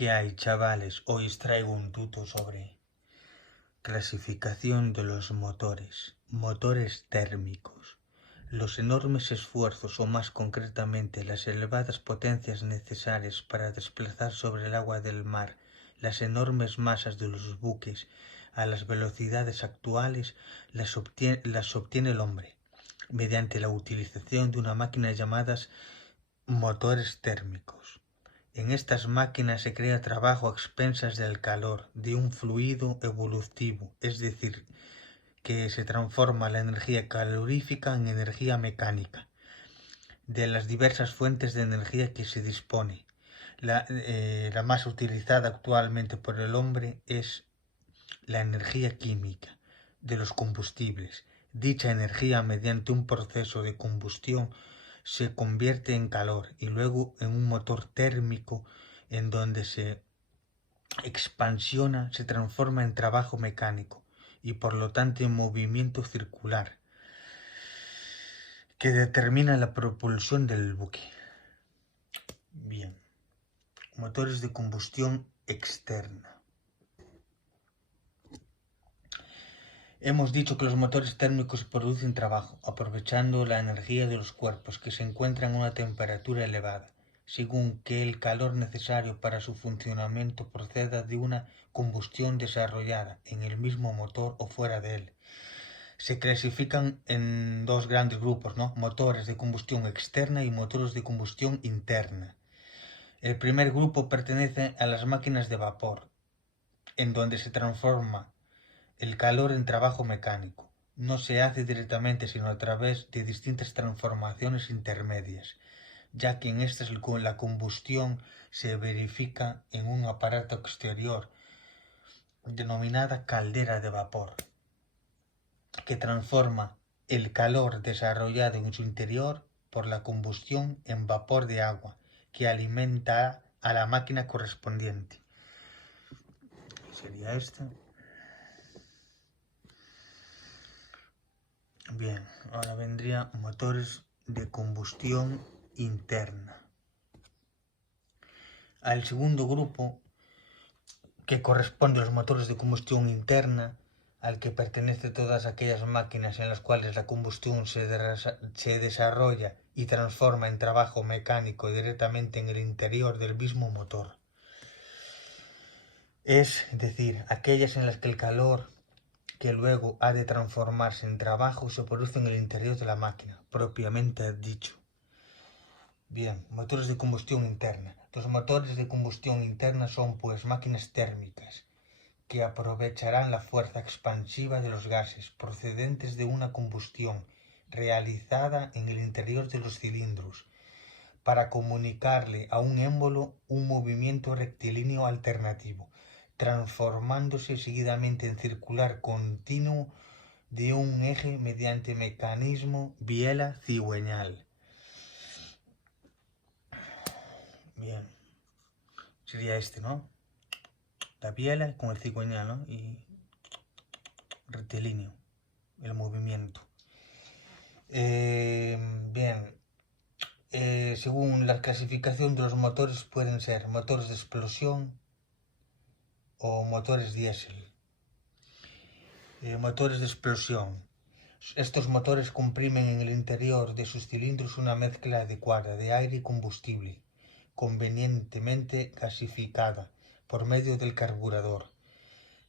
¿Qué hay, chavales? Hoy os traigo un tuto sobre clasificación de los motores. Motores térmicos. Los enormes esfuerzos, o más concretamente las elevadas potencias necesarias para desplazar sobre el agua del mar las enormes masas de los buques a las velocidades actuales, las obtiene el hombre mediante la utilización de una máquina llamadas motores térmicos. En estas máquinas se crea trabajo a expensas del calor, de un fluido evolutivo, es decir, que se transforma la energía calorífica en energía mecánica, de las diversas fuentes de energía que se dispone. La más utilizada actualmente por el hombre es la energía química de los combustibles. Dicha energía, mediante un proceso de combustión, se convierte en calor y luego en un motor térmico en donde se expansiona, se transforma en trabajo mecánico y por lo tanto en movimiento circular que determina la propulsión del buque. Bien, motores de combustión externa. Hemos dicho que los motores térmicos producen trabajo, aprovechando la energía de los cuerpos que se encuentran a una temperatura elevada, según que el calor necesario para su funcionamiento proceda de una combustión desarrollada en el mismo motor o fuera de él. Se clasifican en dos grandes grupos, ¿no? Motores de combustión externa y motores de combustión interna. El primer grupo pertenece a las máquinas de vapor, en donde se transforma el calor en trabajo mecánico. No se hace directamente, sino a través de distintas transformaciones intermedias, ya que en estas la combustión se verifica en un aparato exterior denominada caldera de vapor, que transforma el calor desarrollado en su interior por la combustión en vapor de agua, que alimenta a la máquina correspondiente. Sería esta. Bien, ahora vendría motores de combustión interna. Al segundo grupo, que corresponde a los motores de combustión interna, al que pertenecen todas aquellas máquinas en las cuales la combustión se desarrolla y transforma en trabajo mecánico directamente en el interior del mismo motor. Es decir, aquellas en las que el calor que luego ha de transformarse en trabajo se produce en el interior de la máquina, propiamente dicho. Bien, motores de combustión interna. Los motores de combustión interna son pues máquinas térmicas que aprovecharán la fuerza expansiva de los gases procedentes de una combustión realizada en el interior de los cilindros para comunicarle a un émbolo un movimiento rectilíneo alternativo, transformándose seguidamente en circular continuo de un eje mediante mecanismo biela-cigüeñal. Bien, sería este, ¿no? La biela con el cigüeñal, ¿no? Y rectilíneo, el movimiento. Bien, según la clasificación de los motores pueden ser motores de explosión o motores diésel. Motores de explosión. Estos motores comprimen en el interior de sus cilindros una mezcla adecuada de aire y combustible, convenientemente gasificada por medio del carburador.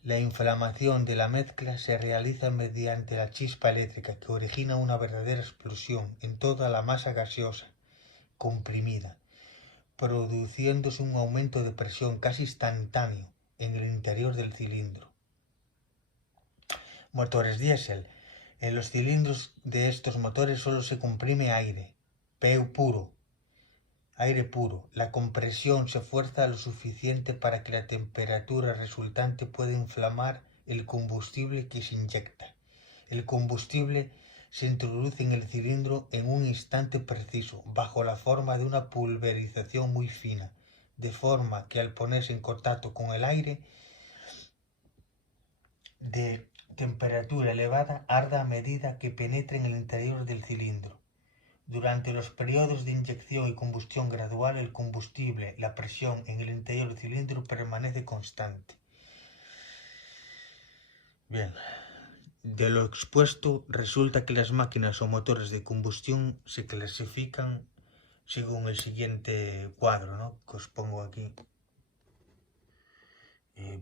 La inflamación de la mezcla se realiza mediante la chispa eléctrica que origina una verdadera explosión en toda la masa gaseosa comprimida, produciéndose un aumento de presión casi instantáneo en el interior del cilindro. Motores diésel. En los cilindros de estos motores solo se comprime aire puro. La compresión se fuerza lo suficiente para que la temperatura resultante pueda inflamar el combustible que se inyecta. El combustible se introduce en el cilindro en un instante preciso, bajo la forma de una pulverización muy fina, de forma que al ponerse en contacto con el aire de temperatura elevada arda a medida que penetra en el interior del cilindro. Durante los periodos de inyección y combustión gradual, el combustible, la presión en el interior del cilindro permanece constante. Bien, de lo expuesto resulta que las máquinas o motores de combustión se clasifican según el siguiente cuadro, ¿no?, que os pongo aquí.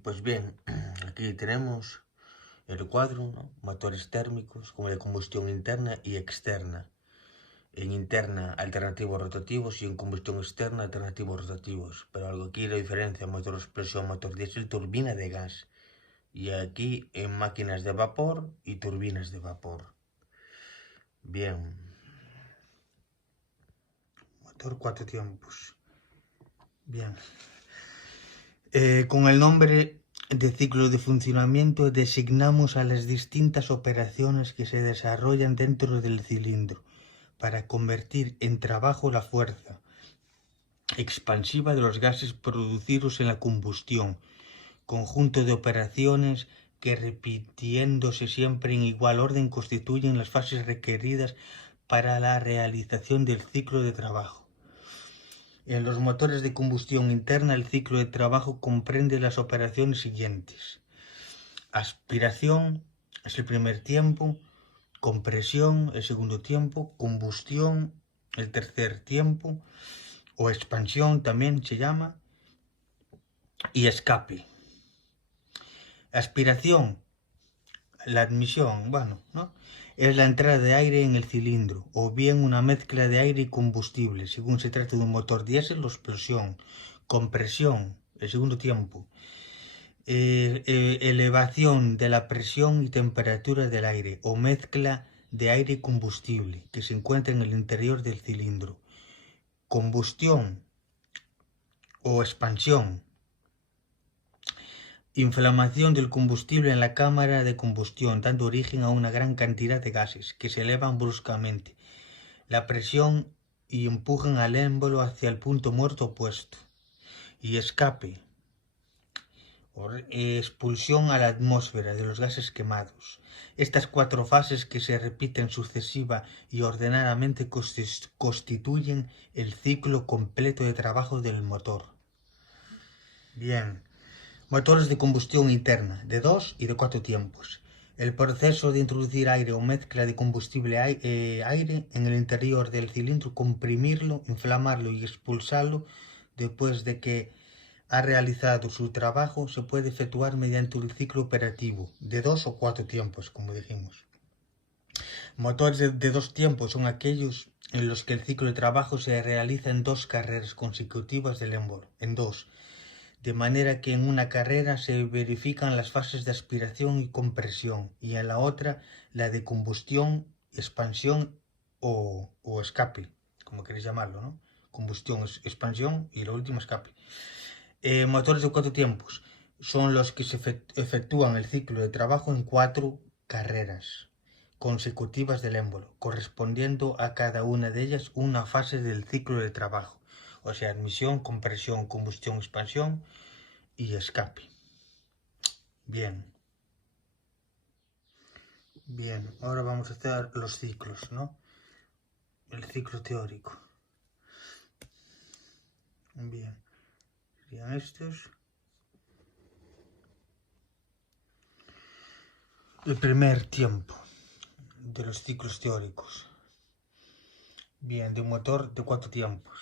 Pues bien, aquí tenemos el cuadro, ¿no?, motores térmicos como de combustión interna y externa. En interna, alternativos rotativos, y en combustión externa, alternativos rotativos. Pero algo aquí la diferencia: motor explosión, motor diésel, turbina de gas. Y aquí en máquinas de vapor y turbinas de vapor. Bien. Motor 4 tiempos. Bien. Con el nombre de ciclo de funcionamiento designamos a las distintas operaciones que se desarrollan dentro del cilindro para convertir en trabajo la fuerza expansiva de los gases producidos en la combustión, conjunto de operaciones que, repitiéndose siempre en igual orden, constituyen las fases requeridas para la realización del ciclo de trabajo. En los motores de combustión interna, el ciclo de trabajo comprende las operaciones siguientes: aspiración es el primer tiempo, compresión el segundo tiempo, combustión el tercer tiempo, o expansión también se llama, y escape. Aspiración, la admisión, ¿no?, es la entrada de aire en el cilindro, o bien una mezcla de aire y combustible, según se trata de un motor diésel o explosión. Compresión, el segundo tiempo, elevación de la presión y temperatura del aire, o mezcla de aire y combustible, que se encuentra en el interior del cilindro. Combustión o expansión, inflamación del combustible en la cámara de combustión, dando origen a una gran cantidad de gases que se elevan bruscamente la presión y empujan al émbolo hacia el punto muerto opuesto. Y escape, expulsión a la atmósfera de los gases quemados. Estas cuatro fases, que se repiten sucesiva y ordenadamente, constituyen el ciclo completo de trabajo del motor. Bien. Motores de combustión interna, de 2 y de 4 tiempos. El proceso de introducir aire o mezcla de combustible aire en el interior del cilindro, comprimirlo, inflamarlo y expulsarlo después de que ha realizado su trabajo, se puede efectuar mediante un ciclo operativo de 2 o 4 tiempos, como dijimos. Motores de 2 tiempos son aquellos en los que el ciclo de trabajo se realiza en 2 carreras consecutivas del émbolo, en 2. De manera que en una carrera se verifican las fases de aspiración y compresión, y en la otra la de combustión, expansión o escape, como queréis llamarlo, ¿no? Combustión, expansión y lo último escape. Motores de 4 tiempos son los que se efectúan el ciclo de trabajo en 4 carreras consecutivas del émbolo, correspondiendo a cada una de ellas una fase del ciclo de trabajo. O sea, admisión, compresión, combustión, expansión y escape. Bien. Bien, ahora vamos a hacer los ciclos, ¿no? El ciclo teórico. Bien. Serían estos. El primer tiempo de los ciclos teóricos. Bien, de un motor de 4 tiempos.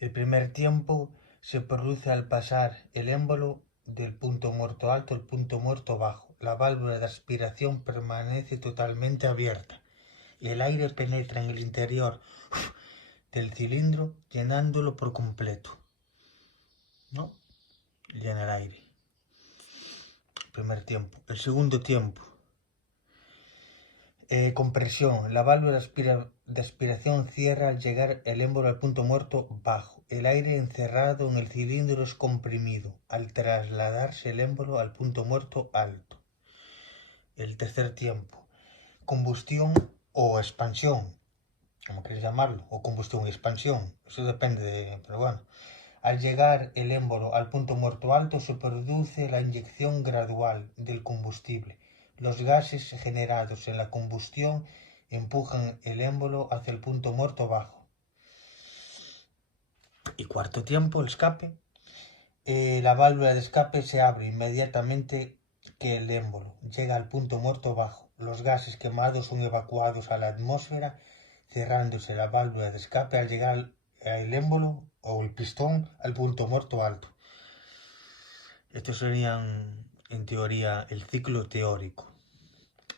El primer tiempo se produce al pasar el émbolo del punto muerto alto al punto muerto bajo. La válvula de aspiración permanece totalmente abierta y el aire penetra en el interior del cilindro, llenándolo por completo, ¿no? Llena el aire. Primer tiempo. El segundo tiempo. Compresión. La válvula de aspiración cierra al llegar el émbolo al punto muerto bajo. El aire encerrado en el cilindro es comprimido al trasladarse el émbolo al punto muerto alto. El tercer tiempo. Combustión o expansión, como queréis llamarlo, o combustión y expansión. Eso depende pero bueno. Al llegar el émbolo al punto muerto alto, se produce la inyección gradual del combustible. Los gases generados en la combustión empujan el émbolo hacia el punto muerto bajo. Y cuarto tiempo, el escape. La válvula de escape se abre inmediatamente que el émbolo llega al punto muerto bajo. Los gases quemados son evacuados a la atmósfera, cerrándose la válvula de escape al llegar el émbolo o el pistón al punto muerto alto. Estos serían, en teoría, el ciclo teórico.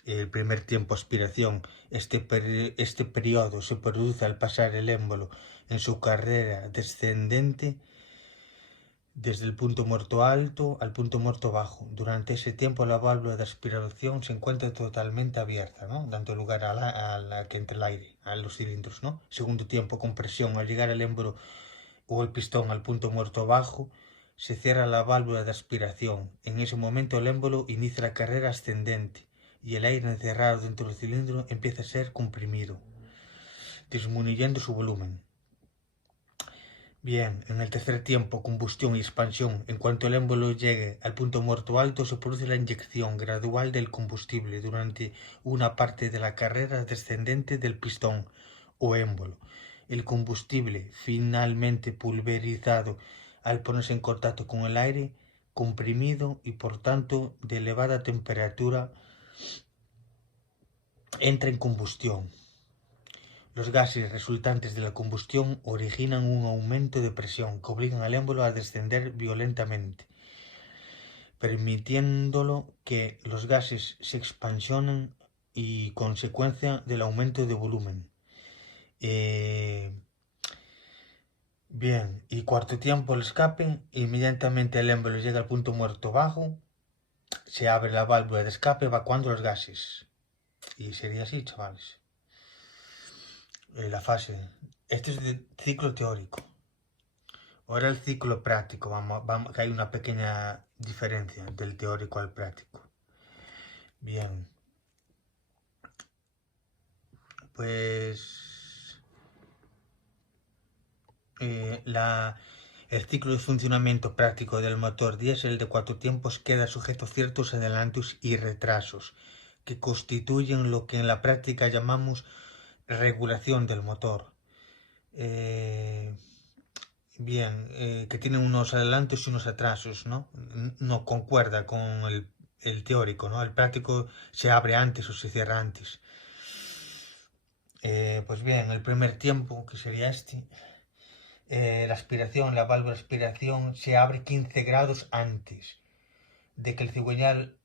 El primer tiempo, aspiración. Este periodo se produce al pasar el émbolo en su carrera descendente desde el punto muerto alto al punto muerto bajo. Durante ese tiempo la válvula de aspiración se encuentra totalmente abierta, ¿no? Dando lugar a la que entre el aire, a los cilindros, ¿no? Segundo tiempo, compresión. Al llegar el émbolo o el pistón al punto muerto bajo, se cierra la válvula de aspiración. En ese momento el émbolo inicia la carrera ascendente y el aire encerrado dentro del cilindro empieza a ser comprimido, disminuyendo su volumen. Bien, en el tercer tiempo, combustión y expansión. En cuanto el émbolo llegue al punto muerto alto, se produce la inyección gradual del combustible durante una parte de la carrera descendente del pistón o émbolo. El combustible, finalmente pulverizado al ponerse en contacto con el aire, comprimido y por tanto de elevada temperatura, entra en combustión. Los gases resultantes de la combustión originan un aumento de presión que obligan al émbolo a descender violentamente, permitiéndolo que los gases se expansionen y consecuencia del aumento de volumen. Bien, y cuarto tiempo, el escape. Inmediatamente el émbolo llega al punto muerto bajo, se abre la válvula de escape evacuando los gases. Y sería así, chavales. La fase. Este es el ciclo teórico. Ahora el ciclo práctico, vamos, que hay una pequeña diferencia del teórico al práctico. Bien. Pues el ciclo de funcionamiento práctico del motor diésel de 4 tiempos queda sujeto a ciertos adelantos y retrasos que constituyen lo que en la práctica llamamos regulación del motor. Que tienen unos adelantos y unos atrasos, ¿no? No concuerda con el teórico, ¿no? El práctico se abre antes o se cierra antes. Pues bien, el primer tiempo, que sería este, la aspiración, la válvula de aspiración se abre 15 grados antes de que el cigüeñal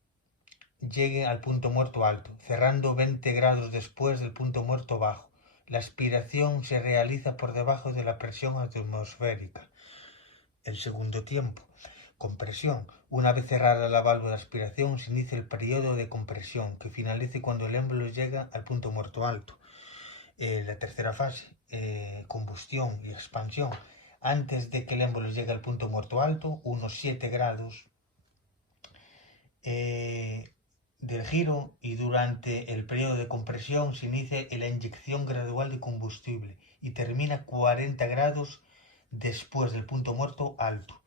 llegue al punto muerto alto, cerrando 20 grados después del punto muerto bajo. La aspiración se realiza por debajo de la presión atmosférica. El segundo tiempo, compresión. Una vez cerrada la válvula de aspiración, se inicia el periodo de compresión, que finaliza cuando el émbolo llega al punto muerto alto. La tercera fase, combustión y expansión. Antes de que el émbolo llegue al punto muerto alto, unos 7 grados del giro, y durante el periodo de compresión se inicia la inyección gradual de combustible y termina 40 grados después del punto muerto alto,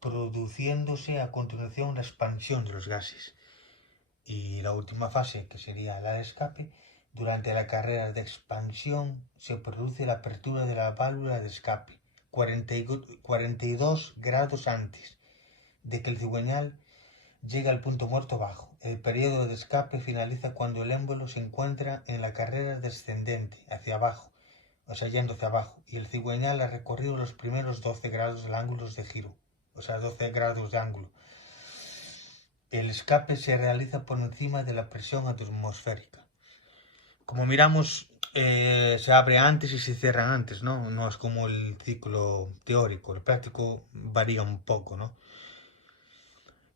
produciéndose a continuación la expansión de los gases. Y la última fase, que sería la de escape, durante la carrera de expansión se produce la apertura de la válvula de escape 42 grados antes de que el cigüeñal llegue al punto muerto bajo. El periodo de escape finaliza cuando el émbolo se encuentra en la carrera descendente, hacia abajo, o sea, yendo hacia abajo, y el cigüeñal ha recorrido los primeros 12 grados de ángulos de giro, o sea, 12 grados de ángulo. El escape se realiza por encima de la presión atmosférica. Como miramos, se abre antes y se cierra antes, ¿no? No es como el ciclo teórico, el práctico varía un poco, ¿no?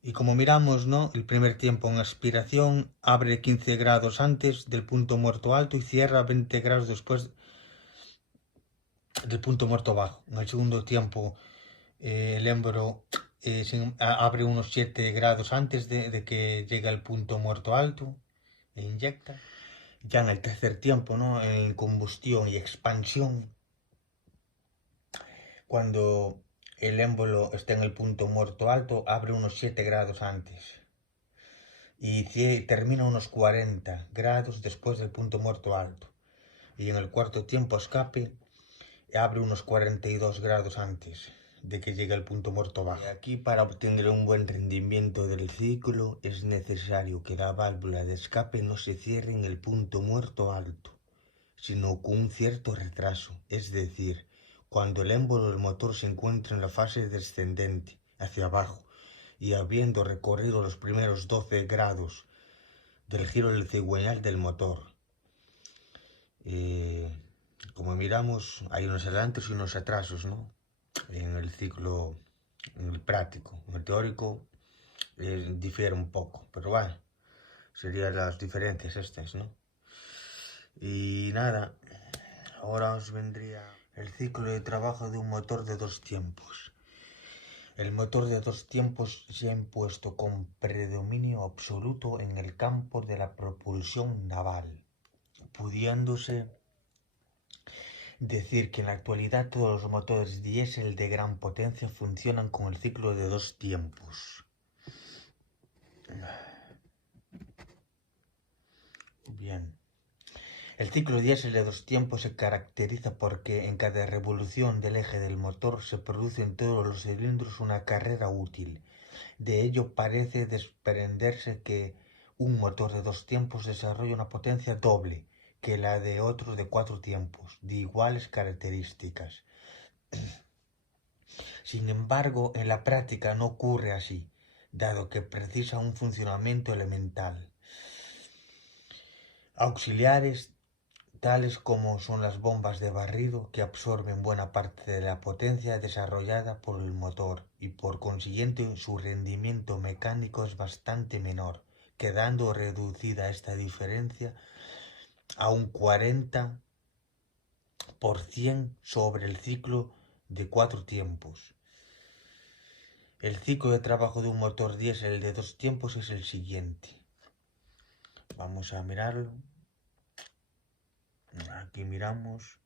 Y como miramos, ¿no? El primer tiempo en aspiración abre 15 grados antes del punto muerto alto y cierra 20 grados después del punto muerto bajo. En el segundo tiempo, el émbolo abre unos 7 grados antes de que llegue al punto muerto alto e inyecta. Ya en el tercer tiempo, ¿no? En combustión y expansión, cuando el émbolo está en el punto muerto alto, abre unos 7 grados antes. y termina a unos 40 grados después del punto muerto alto. Y en el cuarto tiempo escape abre unos 42 grados antes de que llegue al punto muerto bajo. Y aquí, para obtener un buen rendimiento del ciclo, es necesario que la válvula de escape no se cierre en el punto muerto alto, sino con un cierto retraso, es decir, cuando el émbolo del motor se encuentra en la fase descendente, hacia abajo, y habiendo recorrido los primeros 12 grados del giro del cigüeñal del motor. Como miramos, hay unos adelantos y unos atrasos, ¿no? En el ciclo, en el práctico. En el teórico difiere un poco, pero bueno, serían las diferencias estas, ¿no? Y nada, ahora os vendría el ciclo de trabajo de un motor de 2 tiempos. El motor de 2 tiempos se ha impuesto con predominio absoluto en el campo de la propulsión naval, pudiéndose decir que en la actualidad todos los motores diésel de gran potencia funcionan con el ciclo de 2 tiempos. Bien. El ciclo diésel de 2 tiempos se caracteriza porque en cada revolución del eje del motor se produce en todos los cilindros una carrera útil. De ello parece desprenderse que un motor de 2 tiempos desarrolla una potencia doble que la de otros de 4 tiempos, de iguales características. Sin embargo, en la práctica no ocurre así, dado que precisa un funcionamiento elemental. Auxiliares tales como son las bombas de barrido, que absorben buena parte de la potencia desarrollada por el motor y por consiguiente su rendimiento mecánico es bastante menor, quedando reducida esta diferencia a un 40% sobre el ciclo de 4 tiempos. El ciclo de trabajo de un motor diésel de 2 tiempos es el siguiente. Vamos a mirarlo. Aquí miramos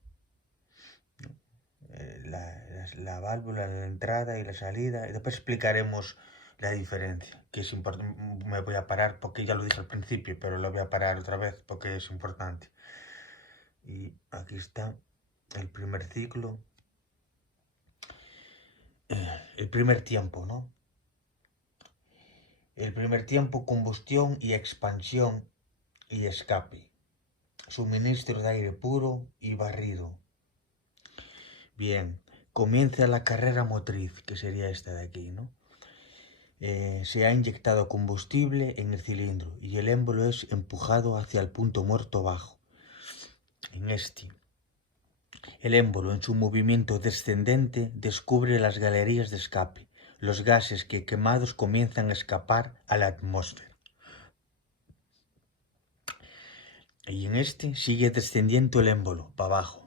la válvula de la entrada y la salida. Y después explicaremos la diferencia, que es importante. Me voy a parar porque ya lo dije al principio, pero lo voy a parar otra vez porque es importante. Y aquí está el primer ciclo. El primer tiempo, ¿no? El primer tiempo, combustión y expansión y escape. Suministro de aire puro y barrido. Bien, comienza la carrera motriz, que sería esta de aquí, ¿no? Se ha inyectado combustible en el cilindro y el émbolo es empujado hacia el punto muerto bajo. En este, el émbolo en su movimiento descendente descubre las galerías de escape, los gases que quemados comienzan a escapar a la atmósfera. Y en este sigue descendiendo el émbolo para abajo.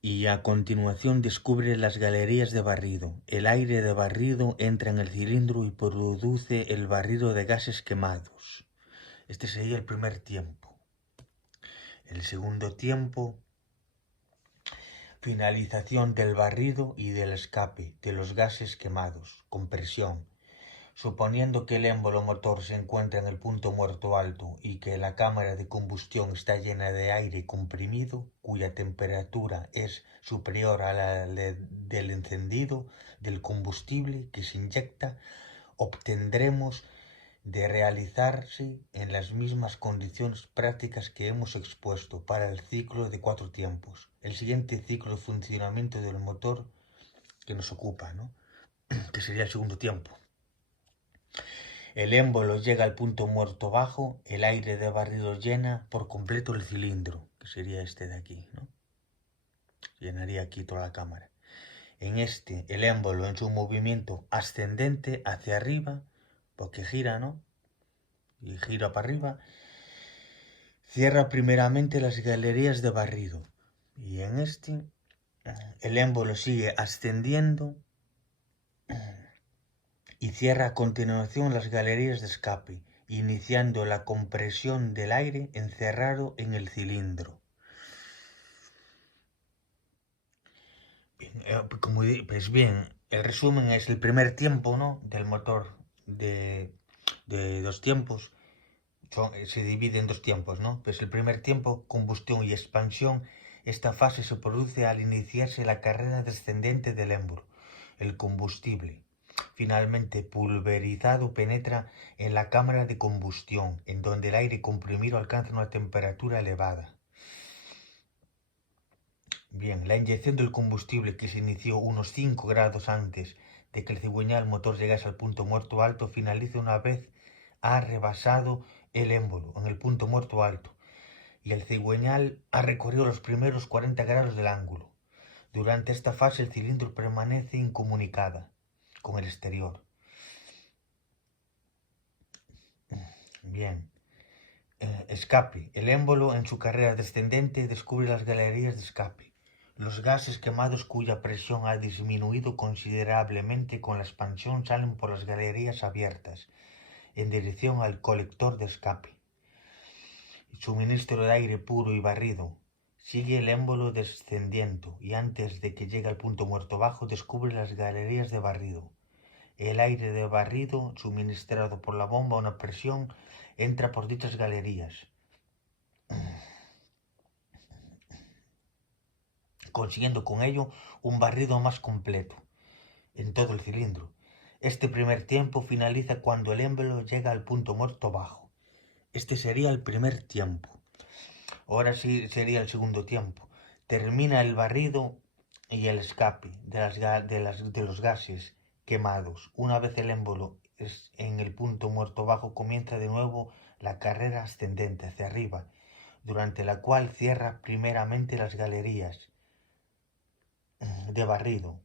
Y a continuación descubre las galerías de barrido. El aire de barrido entra en el cilindro y produce el barrido de gases quemados. Este sería el primer tiempo. El segundo tiempo, finalización del barrido y del escape de los gases quemados, compresión. Suponiendo que el émbolo motor se encuentra en el punto muerto alto y que la cámara de combustión está llena de aire comprimido, cuya temperatura es superior a la del encendido del combustible que se inyecta, obtendremos de realizarse en las mismas condiciones prácticas que hemos expuesto para el ciclo de 4 tiempos. El siguiente ciclo de funcionamiento del motor que nos ocupa, ¿no? Que sería el segundo tiempo. El émbolo llega al punto muerto bajo, el aire de barrido llena por completo el cilindro, que sería este de aquí, ¿no? Llenaría aquí toda la cámara. En este, el émbolo en su movimiento ascendente hacia arriba, porque gira, ¿no? Y gira para arriba, cierra primeramente las galerías de barrido. Y en este, el émbolo sigue ascendiendo y cierra a continuación las galerías de escape, iniciando la compresión del aire encerrado en el cilindro. Pues bien, el resumen es el primer tiempo, ¿no?, del motor de de dos tiempos, se divide en dos tiempos, ¿no? Pues el primer tiempo, combustión y expansión. Esta fase se produce al iniciarse la carrera descendente del émbolo. El combustible, finalmente pulverizado, penetra en la cámara de combustión, en donde el aire comprimido alcanza una temperatura elevada. Bien, la inyección del combustible, que se inició unos 5 grados antes de que el cigüeñal motor llegase al punto muerto alto, finaliza una vez ha rebasado el émbolo en el punto muerto alto y el cigüeñal ha recorrido los primeros 40 grados del ángulo. Durante esta fase el cilindro permanece incomunicada con el exterior. Bien. Escape. El émbolo en su carrera descendente descubre las galerías de escape. Los gases quemados cuya presión ha disminuido considerablemente con la expansión salen por las galerías abiertas en dirección al colector de escape. Suministro de aire puro y barrido. Sigue el émbolo descendiendo y antes de que llegue al punto muerto bajo descubre las galerías de barrido. El aire de barrido suministrado por la bomba a una presión entra por dichas galerías, consiguiendo con ello un barrido más completo en todo el cilindro. Este primer tiempo finaliza cuando el émbolo llega al punto muerto bajo. Este sería el primer tiempo. Ahora sí sería el segundo tiempo. Termina el barrido y el escape de los gases quemados. Una vez el émbolo es en el punto muerto bajo, comienza de nuevo la carrera ascendente hacia arriba, durante la cual cierra primeramente las galerías de barrido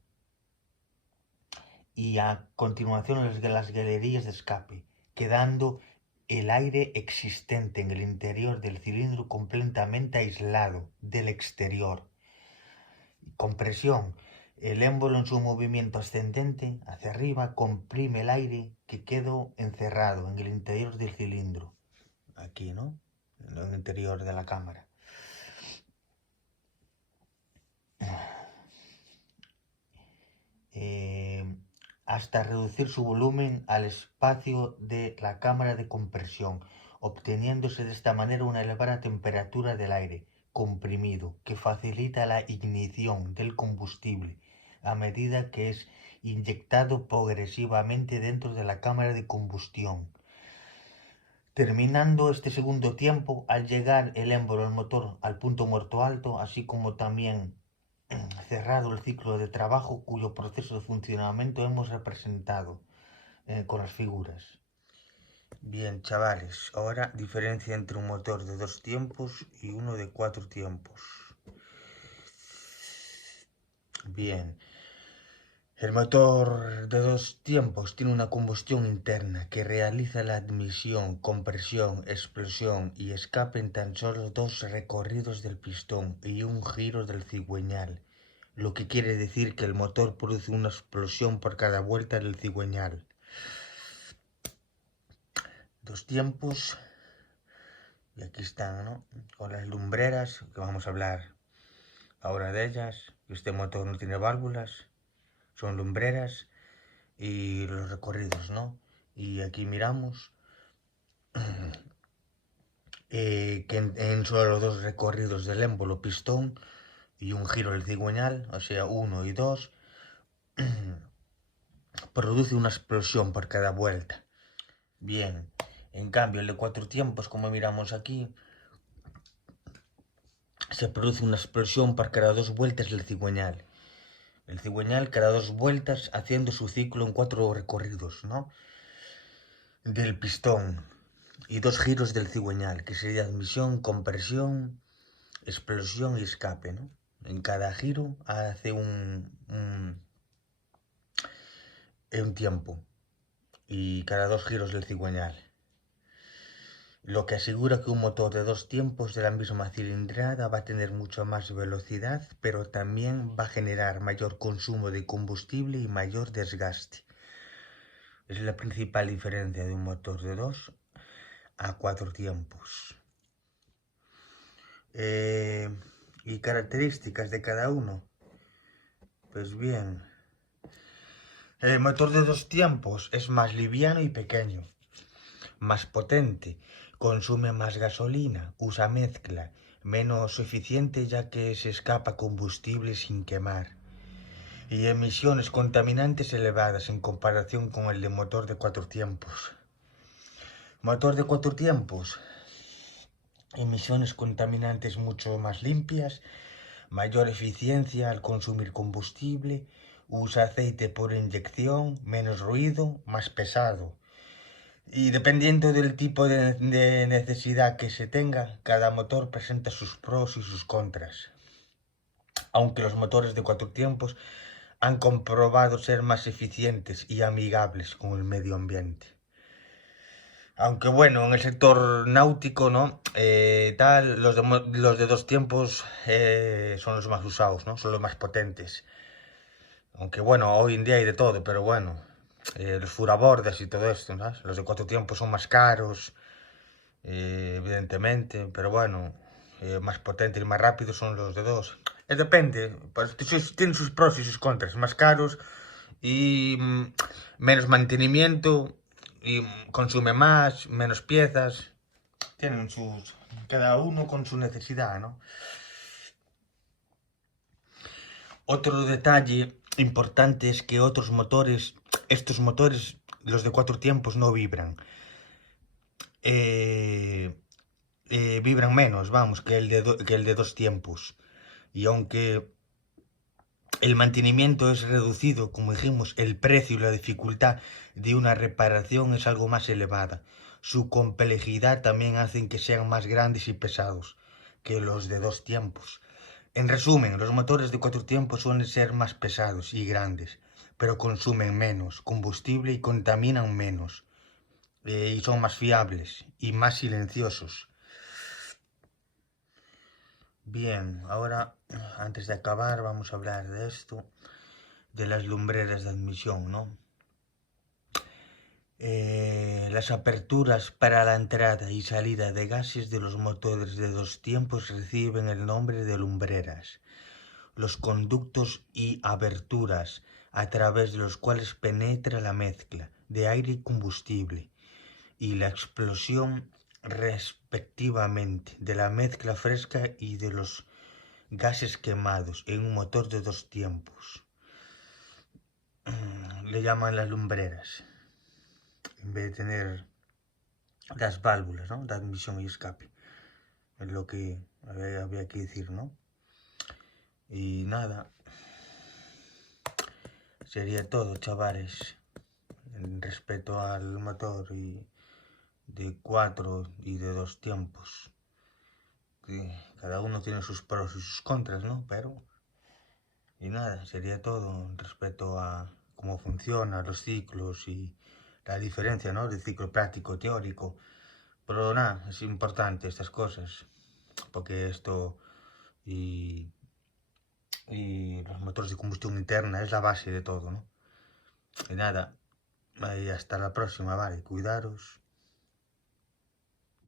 y a continuación las galerías de escape, quedando el aire existente en el interior del cilindro completamente aislado del exterior. Compresión. El émbolo en su movimiento ascendente hacia arriba comprime el aire que quedó encerrado en el interior del cilindro. Aquí, ¿no? En el interior de la cámara. Hasta reducir su volumen al espacio de la cámara de compresión, obteniéndose de esta manera una elevada temperatura del aire comprimido que facilita la ignición del combustible a medida que es inyectado progresivamente dentro de la cámara de combustión. Terminando este segundo tiempo, al llegar el émbolo del motor al punto muerto alto, así como también cerrado el ciclo de trabajo cuyo proceso de funcionamiento hemos representado con las figuras. Bien, chavales, ahora diferencia entre un motor de 2 tiempos y uno de 4 tiempos. Bien, el motor de 2 tiempos tiene una combustión interna que realiza la admisión, compresión, explosión y escape en tan solo 2 recorridos del pistón y un giro del cigüeñal, lo que quiere decir que el motor produce una explosión por cada vuelta del cigüeñal. 2 tiempos, y aquí están, ¿no? Con las lumbreras, que vamos a hablar ahora de ellas. Este motor no tiene válvulas, son lumbreras, y los recorridos, ¿no? Y aquí miramos que en solo 2 recorridos del émbolo pistón y un giro del cigüeñal, o sea 1 y 2, produce una explosión por cada vuelta. Bien, en cambio el de 4 tiempos, como miramos aquí, se produce una explosión por cada 2 vueltas del cigüeñal. El cigüeñal cada 2 vueltas haciendo su ciclo en 4 recorridos, ¿no? Del pistón y 2 giros del cigüeñal, que sería admisión, compresión, explosión y escape, ¿no? En cada giro hace un tiempo y cada 2 giros del cigüeñal, lo que asegura que un motor de 2 tiempos de la misma cilindrada va a tener mucha más velocidad, pero también va a generar mayor consumo de combustible y mayor desgaste. Es la principal diferencia de un motor de 2 a 4 tiempos. Y características de cada uno. Pues bien, el motor de 2 tiempos es más liviano y pequeño. más potente, consume más gasolina, usa mezcla, menos eficiente ya que se escapa combustible sin quemar. Y emisiones contaminantes elevadas en comparación con el de motor de 4 tiempos. Motor de 4 tiempos, emisiones contaminantes mucho más limpias, mayor eficiencia al consumir combustible, usa aceite por inyección, menos ruido, más pesado. Y dependiendo del tipo de necesidad que se tenga, cada motor presenta sus pros y sus contras. Aunque los motores de 4 tiempos han comprobado ser más eficientes y amigables con el medio ambiente. Aunque bueno, en el sector náutico, ¿no? Los de 2 tiempos son los más usados, ¿no? Son los más potentes. Aunque bueno, hoy en día hay de todo, pero bueno, los furabordas y todo esto, ¿no? Los de 4 tiempos son más caros, evidentemente, pero bueno, más potentes y más rápidos son los de 2. Depende, pues, tienen sus pros y sus contras, más caros y menos mantenimiento y consume más, menos piezas. Tienen cada uno con su necesidad, ¿no? Otro detalle importante es que estos motores, los de 4 tiempos, no vibran. Vibran menos, vamos, que el de 2 tiempos. Y aunque el mantenimiento es reducido, como dijimos, el precio y la dificultad de una reparación es algo más elevada. Su complejidad también hacen que sean más grandes y pesados que los de 2 tiempos. En resumen, los motores de 4 tiempos suelen ser más pesados y grandes, pero consumen menos combustible y contaminan menos. Y son más fiables y más silenciosos. Bien, ahora, antes de acabar, vamos a hablar de esto, de las lumbreras de admisión, ¿no? Las aperturas para la entrada y salida de gases de los motores de 2 tiempos reciben el nombre de lumbreras. Los conductos y aberturas a través de los cuales penetra la mezcla de aire y combustible y la explosión respectivamente de la mezcla fresca y de los gases quemados en un motor de 2 tiempos. Le llaman las lumbreras, en vez de tener las válvulas, ¿no? De admisión y escape. Es lo que había que decir, ¿no? Y nada, sería todo, chavales, en respecto al motor de 4 y de 2 tiempos. Que cada uno tiene sus pros y sus contras, ¿no? Pero, y nada, sería todo respecto a cómo funcionan los ciclos y la diferencia, ¿no? De ciclo práctico, teórico. Pero nada, es importante estas cosas, porque esto y los motores de combustión interna es la base de todo, ¿no? Y nada, hasta la próxima, vale, cuidaros.